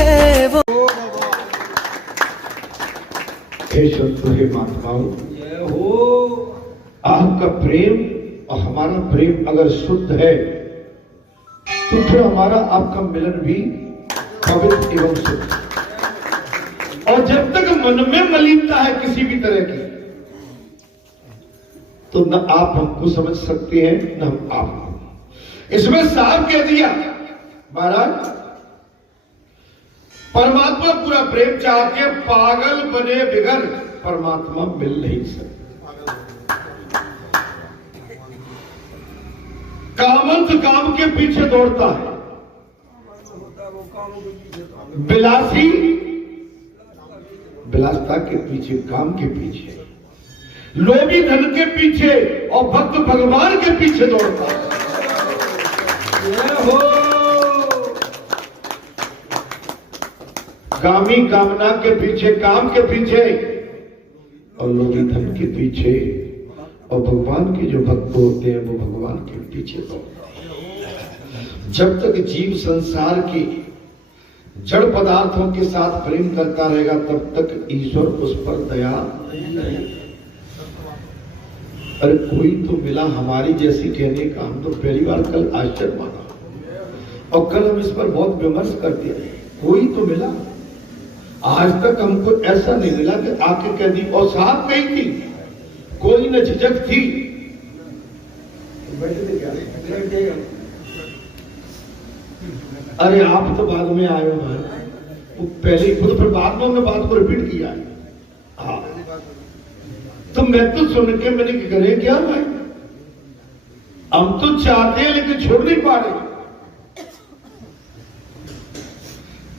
है वो। हे संतो, हे महात्माओं, आपका प्रेम और हमारा प्रेम अगर शुद्ध है तो फिर हमारा आपका मिलन भी पवित्र एवं शुद्ध। और जब तक मन में मलिनता है किसी भी तरह की, तो न आप हमको समझ सकते हैं न हम आपको। इसमें साफ कह दिया महाराज, परमात्मा पूरा प्रेम चाह के पागल बने बिगर परमात्मा मिल नहीं सकता। कामंत काम के पीछे दौड़ता है, बिलासी बिलासता के पीछे, काम के पीछे, लोभी धन के पीछे और भक्त भगवान के पीछे दौड़ता है। कामी कामना के पीछे, काम के पीछे और लोभी धन के पीछे, और भगवान के जो भक्त होते हैं वो भगवान के पीछे दौड़ते हैं। जब तक जीव संसार के जड़ पदार्थों के साथ प्रेम करता रहेगा तब तक ईश्वर उस पर दया नहीं। अरे कोई तो मिला हमारी जैसी कहने का, हम तो पहली बार कल आश्चर्य माना और कल हम इस पर बहुत विमर्श करते रहे। कोई तो मिला, आज तक हमको ऐसा नहीं मिला कि आके कह दी और साथ में ही थी, कोई न झिझक थी। अरे आप तो बाद में आए हो भाई, वो पहले खुद फिर बाद में हमने बात को रिपीट किया है। हाँ, तो मैं तो सुन के मैंने करे क्या भाई, हम तो चाहते हैं लेकिन छोड़ नहीं पा रहे।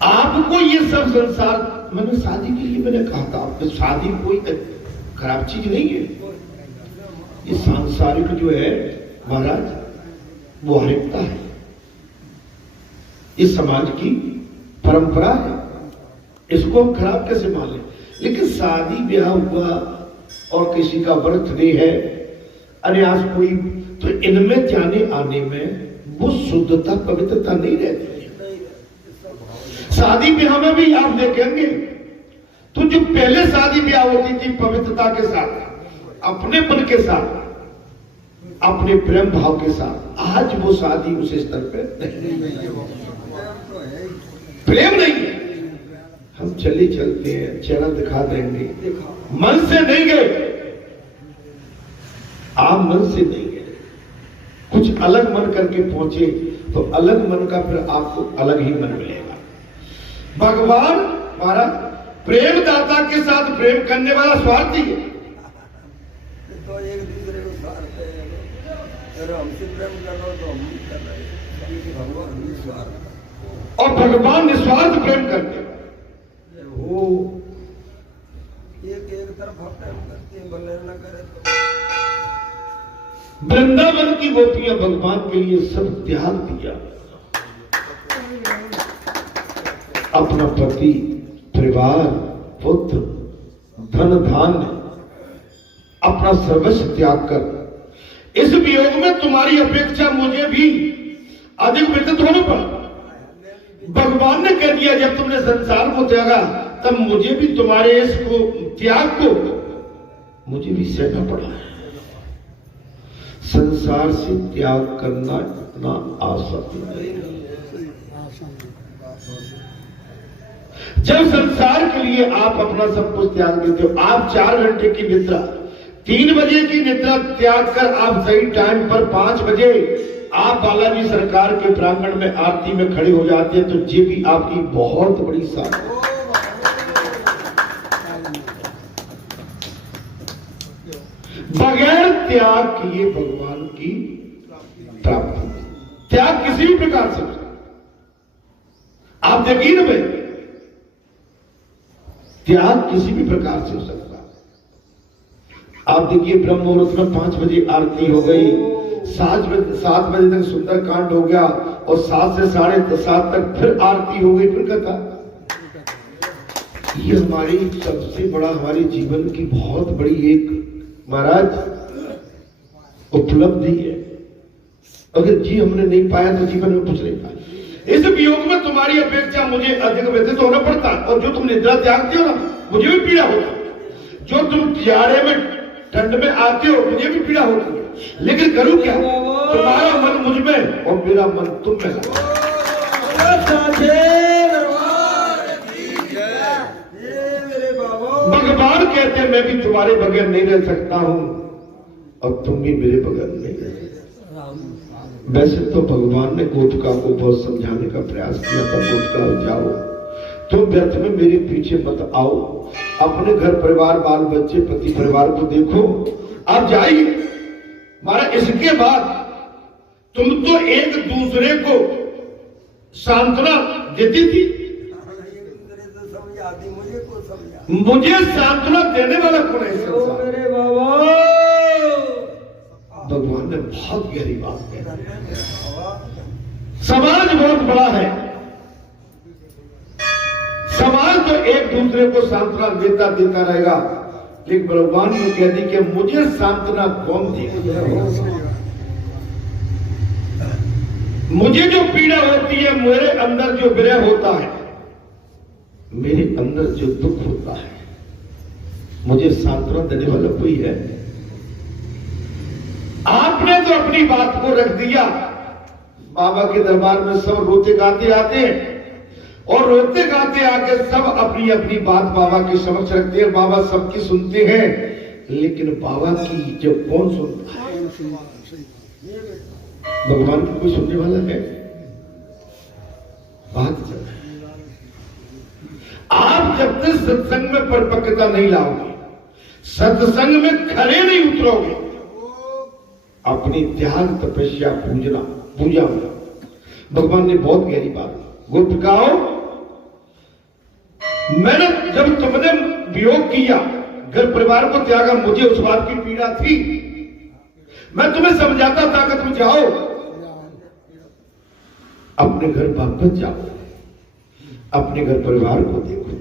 आपको ये सब संसार, मैंने शादी के लिए मैंने कहा था आपको, शादी कोई खराब चीज नहीं है। ये सांसारिक जो है महाराज वो अहिंसा है, इस समाज की परंपरा है, इसको हम खराब कैसे मान लें। लेकिन शादी ब्याह हुआ और किसी का बर्थडे है, अरे आज कोई, तो इनमें जाने आने में वो शुद्धता पवित्रता नहीं रहती। शादी ब्याह में भी आप देखेंगे तो जो पहले शादी ब्याह होती थी पवित्रता के साथ, अपनेपन के साथ, अपने प्रेम भाव के साथ, आज वो शादी उस स्तर पे नहीं, प्रेम नहीं है। हम चले चलते हैं, चेहरा दिखा देंगे, मन से नहीं गए। आप मन से नहीं गए, कुछ अलग मन करके पहुंचे तो अलग मन का फिर आपको अलग ही मन मिलेगा। भगवान महाराज प्रेमदाता के साथ प्रेम करने वाला स्वार्थी है। तो एक दूसरे को स्वार्थ है, अगर हमसे प्रेम कर रहे हो तो हम भी कर रहे हैं, भगवान निस्वार्थ और भगवान निस्वार्थ प्रेम करते हैं। वो एक तरफ प्रेम करते हैं, भले न करे तो। वृंदावन की गोपियां भगवान के लिए सब त्याग दिया, अपना पति, परिवार, पुत्र, धन धान्य, अपना सर्वस्व त्याग कर इस वियोग में तुम्हारी अपेक्षा मुझे भी अधिक विकसित होने पर भगवान ने कह दिया, जब तुमने संसार को त्यागा तब मुझे भी तुम्हारे इसको त्याग को मुझे भी सहना पड़ा है। संसार से त्याग करना इतना आसान नहीं। जब संसार के लिए आप अपना सब कुछ त्याग देते हो, आप 4 घंटे की निद्रा, 3 बजे की निद्रा त्याग कर आप सही टाइम पर 5 बजे आप बालाजी सरकार के प्रांगण में आरती में खड़े हो जाते हैं, तो ये भी आपकी बहुत बड़ी साधना। बगैर त्याग किए भगवान की प्राप्ति, त्याग किसी भी प्रकार से आप यकीन में, त्याग किसी भी प्रकार से हो सकता। आप देखिए ब्रह्म मुहूर्त में 5 बजे आरती हो गई, 7 बजे तक सुंदर कांड हो गया और 7 से 7:30 तक फिर आरती हो गई, फिर कथा। ये हमारी सबसे बड़ा, हमारे जीवन की बहुत बड़ी एक महाराज उपलब्धि है। अगर जी हमने नहीं पाया तो जीवन में कुछ नहीं पाया। इस वियोग में तुम्हारी अपेक्षा मुझे अधिक व्यथित होना पड़ता, और जो तुम निद्रा त्यागते हो ना मुझे भी पीड़ा होती, जो तुम जाड़े में ठंड में आते हो मुझे भी पीड़ा होती है, लेकिन करूं क्या, तुम्हारा मन मुझ में और मेरा मन तुम में लगा। भगवान कहते हैं मैं भी तुम्हारे बगैर नहीं रह सकता हूं और तुम भी मेरे बगैर नहीं रह सकते। वैसे तो भगवान ने गोपिका को बहुत समझाने का प्रयास किया था, गोपिका जाओ तुम व्यर्थ में मेरे पीछे मत आओ, अपने घर परिवार बाल बच्चे पति परिवार को देखो, आप जाइए। मारा इसके बाद तुम तो एक दूसरे को सांत्वना देती थी, मुझे सांत्वना देने वाला कौन है मेरे बाबा? भगवान ने बहुत गहरी बात कही। समाज बहुत बड़ा है, समाज तो एक दूसरे को सांत्वना देता रहेगा, लेकिन भगवान ने कह दी कि मुझे सांत्वना कौन देगा? मुझे जो पीड़ा होती है, मेरे अंदर जो विरह होता है, मेरे अंदर जो दुख होता है, मुझे सांत्वना देने वाला कोई है? आपने तो अपनी बात को रख दिया, बाबा के दरबार में सब रोते गाते आते हैं और रोते गाते आके सब अपनी अपनी बात बाबा के समक्ष रखते हैं, बाबा सबकी सुनते हैं, लेकिन बाबा की जब कौन सुनता है? भगवान की कोई सुनने वाला है? बात आप जब तक सत्संग में परिपक्वता नहीं लाओगे, सत्संग में खरे नहीं उतरोगे, अपनी त्याग तपस्या पूजा में भगवान ने बहुत गहरी बात, गोपिकाओं मैंने जब तुमने वियोग किया, घर परिवार को त्यागा, मुझे उस बात की पीड़ा थी, मैं तुम्हें समझाता था कि तुम जाओ अपने घर वापस जाओ, अपने घर परिवार को देखो,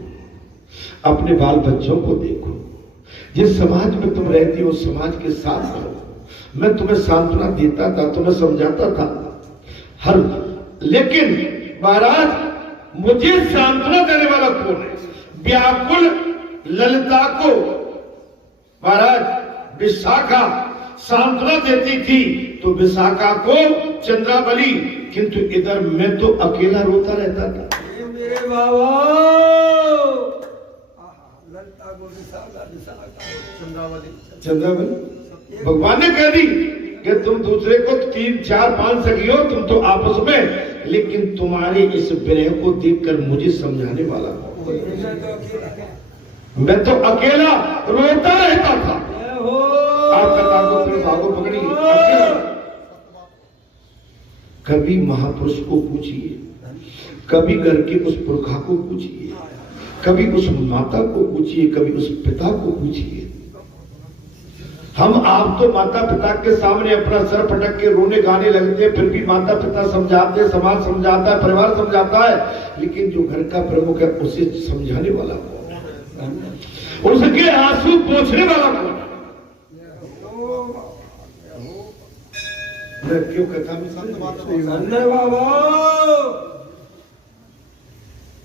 अपने बाल बच्चों को देखो, जिस समाज में तुम रहती हो समाज के साथ रहो। मैं तुम्हें सांत्वना देता था, तुम्हें समझाता था हर, लेकिन महाराज मुझे सांत्वना देने वाला कौन है? व्याकुल ललिता को महाराज विशाखा सांत्वना देती थी, तो विशाखा को चंद्रावली, किंतु इधर मैं तो अकेला रोता रहता था। मेरे बाबा ललिता को विशाखा चंद्रावली भगवान ने कह दी कि तुम दूसरे को 3 4 5 सखी हो, तुम तो आपस में, लेकिन तुम्हारे इस विरह को देखकर मुझे समझाने वाला मैं तो अकेला रोता रहता था। आप कथा को फिर भागो पकड़ी, कभी महापुरुष को पूछिए, कभी घर के उस पुरखा को पूछिए, कभी उस माता को पूछिए, कभी उस पिता को पूछिए। हम आप तो माता पिता के सामने अपना सर पटक के रोने गाने लगते हैं, फिर भी माता पिता समझाते, समाज समझाता है, परिवार समझाता है, लेकिन जो घर का प्रमुख है उसे समझाने वाला कौन है? उसके आंसू पोंछने वाला कौन है? मैं क्यों कथा में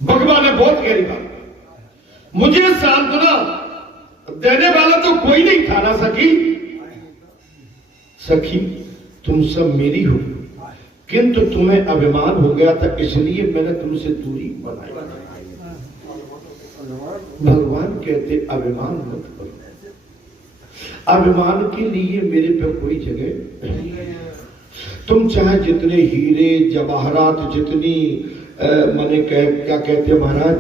भगवान ने बहुत गहरी बात, मुझे सांत्वना देने वाला तो कोई नहीं था ना सखी, सखी तुम सब मेरी हो, किंतु तुम्हें अभिमान हो गया था, इसलिए मैंने तुमसे दूरी बनाई। भगवान कहते अभिमान मत करो, अभिमान के लिए मेरे पे कोई जगह नहीं है। तुम चाहे जितने हीरे जवाहरात, जितनी माने क्या कहते हैं महाराज,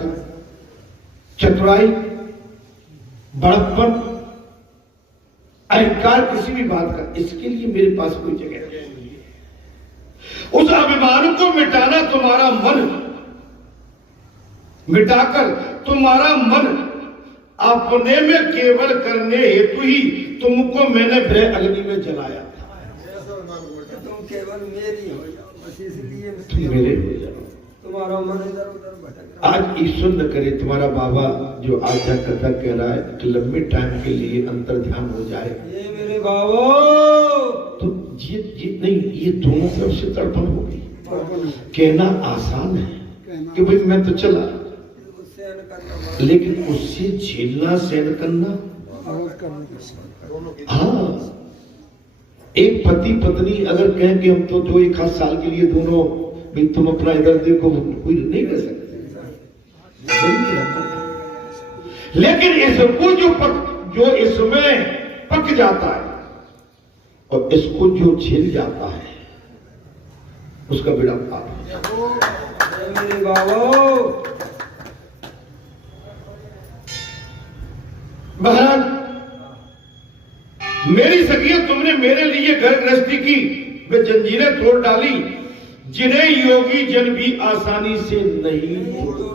चतुराई, बड़प्पन, अहंकार, किसी भी बात का, इसके लिए मेरे पास कोई जगह नहीं। उस अभिमान को मिटाना, तुम्हारा मन मिटाकर तुम्हारा मन अपने में केवल करने हेतु ही तुमको मैंने ब्रह अग्नि में जलाया। तुम केवल मेरी हो जाओ, बस इसलिए तुम मेरे हो जाओ। तुम्हारा मन इधर उधर भटक रहा है। आज ईश्वर न करे तुम्हारा बाबा जो आज्ञा कथा कह रहा है कि लंबे टाइम के लिए अंतर ध्यान हो जाए, ये मेरे बाबा तो ये नहीं, ये दोनों तरफ से तड़पण होगी। कहना आसान है कि भाई मैं तो चला, सहन करना लेकिन उससे झेलना, सहन करना। हाँ, एक पति पत्नी अगर कहें कि हम तो जो एक खास साल के लिए दोनों, भाई तुम अपना इधर देखो, कोई नहीं कर सकते। लेकिन इसको जो इसमें पक जाता है और इसको जो झेल जाता है, उसका बेड़ा पार हो जाता है। मेरे बाबू महाराज, मेरी सखियत तुमने मेरे लिए घर गृहस्थी की वे जंजीरें तोड़ डाली, जिन्हें योगी जन भी आसानी से नहीं तोड़।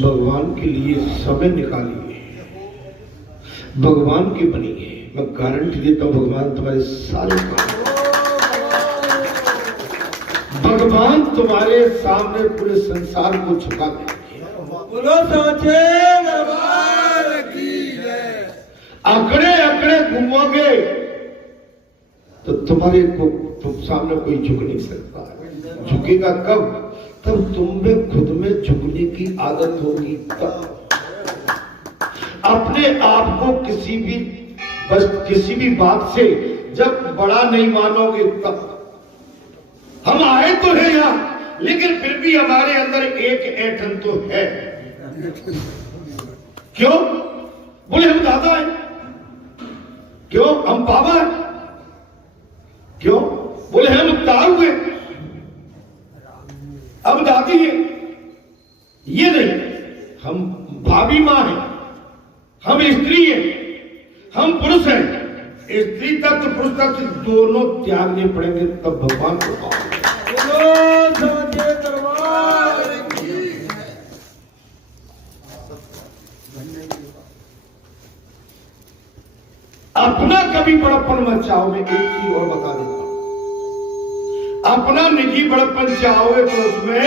भगवान के लिए समय निकालिए, भगवान की बनिए। मैं गारंटी देता हूं भगवान तुम्हारे सारे काम, भगवान तुम्हारे सामने पूरे संसार को झुका देंगे। बोलो सोचे दरबार की जय। अकड़े अकड़े घूमोगे तो तुम्हारे को तुम सामने कोई झुक नहीं सकता है। झुकेगा कब? तब तुम में खुद में झुकने की आदत होगी। तब अपने आप को किसी भी बात से जब बड़ा नहीं मानोगे, तब हम आए तो है यहाँ, लेकिन फिर भी हमारे अंदर एक ऐठन तो है। क्यों? बोले हम दादा है। क्यों? हम बाबा है। क्यों? बोले हम ताऊ है, हम दादी है। ये नहीं, हम भाभी मां है, हम स्त्री है, हम पुरुष हैं। स्त्री तत्व पुरुष तत्व दोनों त्यागने पड़ेंगे, तब भगवान को पाओगे। अपना कभी बड़प्पन मत चाहोगे। एक चीज और बता देता हूं, अपना निजी बड़प्पन चाहोगे तो उसमें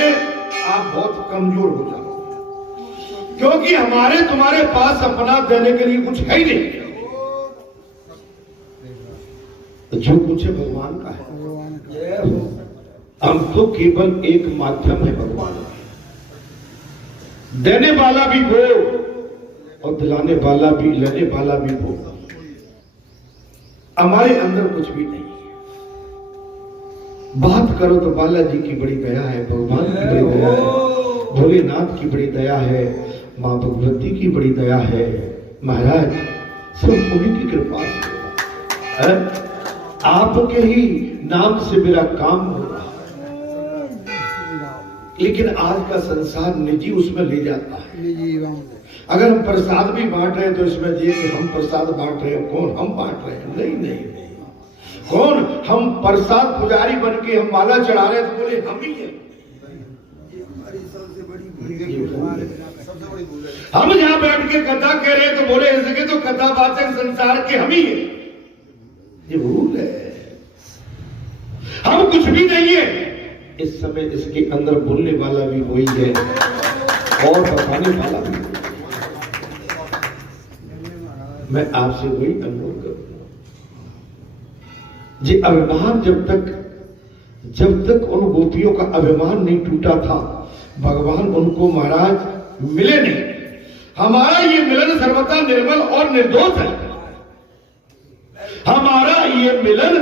आप बहुत कमजोर हो जाओगे, क्योंकि हमारे तुम्हारे पास अपना देने के लिए कुछ है ही नहीं। जो कुछ है भगवान का है, हम तो केवल एक माध्यम है भगवान का। देने वाला भी वो और दिलाने वाला भी, लेने वाला भी वो। हमारे अंदर कुछ भी नहीं है। बात करो तो बालाजी की बड़ी दया है, भगवान की बड़ी दया है, भोलेनाथ की बड़ी दया है, मां भगवती की बड़ी दया है। महाराज, सब उन्हीं की कृपा से है। आपके ही नाम से मेरा काम होगा, लेकिन आज का संसार निजी उसमें ले जाता है। अगर हम प्रसाद भी बांट रहे हैं तो इसमें ये कि हम प्रसाद बांट रहे हैं, कौन हम बांट रहे हैं? नहीं नहीं नहीं, कौन? हम प्रसाद पुजारी बन के हम माला चढ़ा रहे हैं तो बोले हम ही हैं। हम जहां बैठ के कथा कह रहे हैं तो बोले इसके तो कथावाचक संसार के हम ही हैं। ये भूल है, हम कुछ भी नहीं है। इस समय इसके अंदर बोलने वाला भी वही है और बताने वाला भी। मैं आपसे वही अनुरोध करूंगा, ये अभिमान जब तक उन गोपियों का अभिमान नहीं टूटा था, भगवान उनको महाराज मिले नहीं। हमारा ये मिलन सर्वथा निर्मल और निर्दोष है। हमारा ये मिलन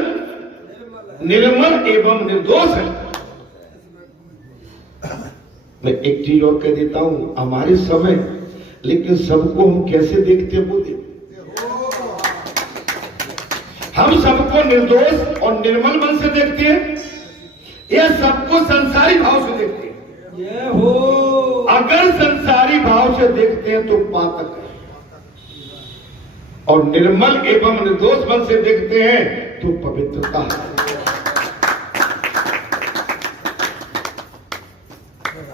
निर्मल एवं निर्दोष है। मैं एक चीज और कह देता हूं, हमारे समय लेकिन सबको हम कैसे देखते हैं वो देखते। हम सबको निर्दोष और निर्मल मन से देखते हैं या सबको संसारी भाव से देखते हैं? ये हो, अगर संसारी भाव से देखते हैं तो पातक है, और निर्मल एवं निर्दोष मन से देखते हैं तो पवित्रता है।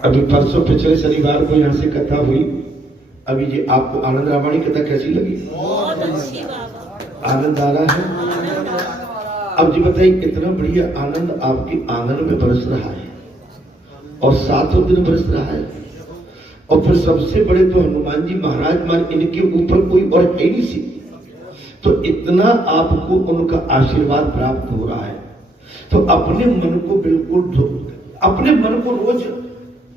अभी परसों पिछले शनिवार को यहां से कथा हुई। अभी ये आपको आनंद रामायणी कथा कैसी लगी? बहुत अच्छी बाबा। आनंद आ रहा है? अब जी बताइए, इतना बढ़िया आनंद आपके आंगन में बरस रहा है और 7 दिन बरस रहा है, और फिर सबसे बड़े तो हनुमान जी महाराज मान, इनके ऊपर कोई और है नहीं सी। तो इतना आपको उनका आशीर्वाद प्राप्त हो रहा है, तो अपने मन को बिल्कुल अपने मन को रोज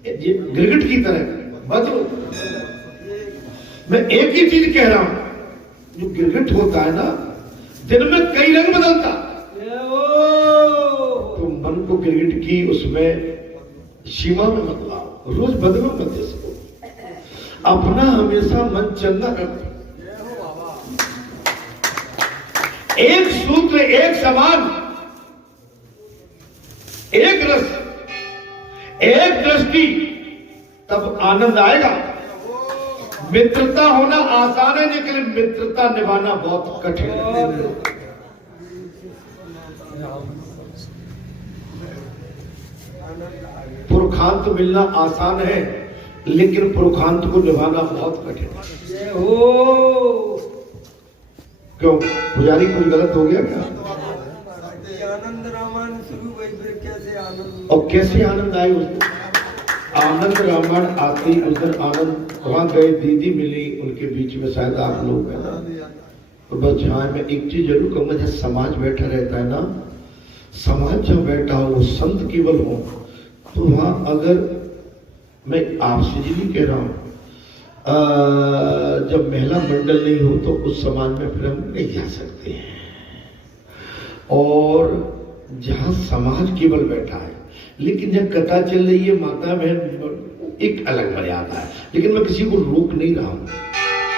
गिरगिट की तरह बदलो। मैं एक ही चीज कह रहा हूं, जो गिरगिट होता है ना दिन में कई रंग बदलता, तो मन को गिरगिट की उसमें सीमा में मत लाओ, रोज बदलो मत इसको, अपना हमेशा मन चलना रखो। एक सूत्र, एक समान, एक रस, एक दृष्टि, तब आनंद आएगा। मित्रता होना आसान है, लेकिन मित्रता निभाना बहुत कठिन है। पुरुखांत मिलना आसान है, लेकिन पुरुखांत को निभाना बहुत कठिन है। क्यों पुजारी कुछ गलत हो गया क्या? आनंद रामायण शुरू हुई, फिर कैसे आनंद, और कैसे आनंद आए उसको? आनंद रामायण आती उस दिन आनंद, वहां गए, दीदी मिली उनके बीच में, शायद आप लोग है ना। तो बस हाँ, मैं एक चीज जरूर कहूंगा, जब समाज बैठा रहता है ना, समाज जब बैठा हो, संत केवल हो, तो वहां अगर मैं आपसे जी नहीं कह रहा हूं, जब महिला मंडल नहीं हो तो उस समाज में फिर हम नहीं जा सकते हैं। और जहां समाज केवल बैठा है, लेकिन जब कथा चल रही है माता बहन, एक अलग मर्यादा है, लेकिन मैं किसी को रोक नहीं रहा हूं।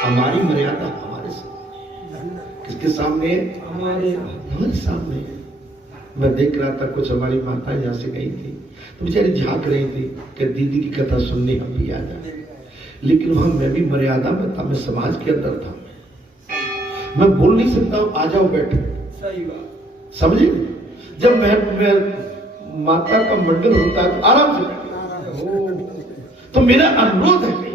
हमारी मर्यादा हमारे सामने, किसके सामने? हमारे सामने। मैं देख रहा था कुछ हमारी माता यहाँ से गई थी, तो बेचारी झांक रही थी कि दीदी की कथा सुनने हम भी आ जाए, लेकिन वहां मैं भी मर्यादा में था, मैं समाज के अंदर था, मैं बोल नहीं सकता हूं आ जाओ बैठो, सही बात समझे? जब मैं माता का मंडल होता है तो आराम से बैठो। तो मेरा अनुरोध है कि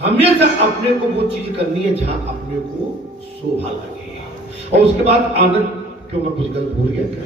हमेशा अपने को वो चीज करनी है जहां अपने को शोभा लगे, और उसके बाद आनंद। क्यों मैं कुछ गलत भूल गया क्या?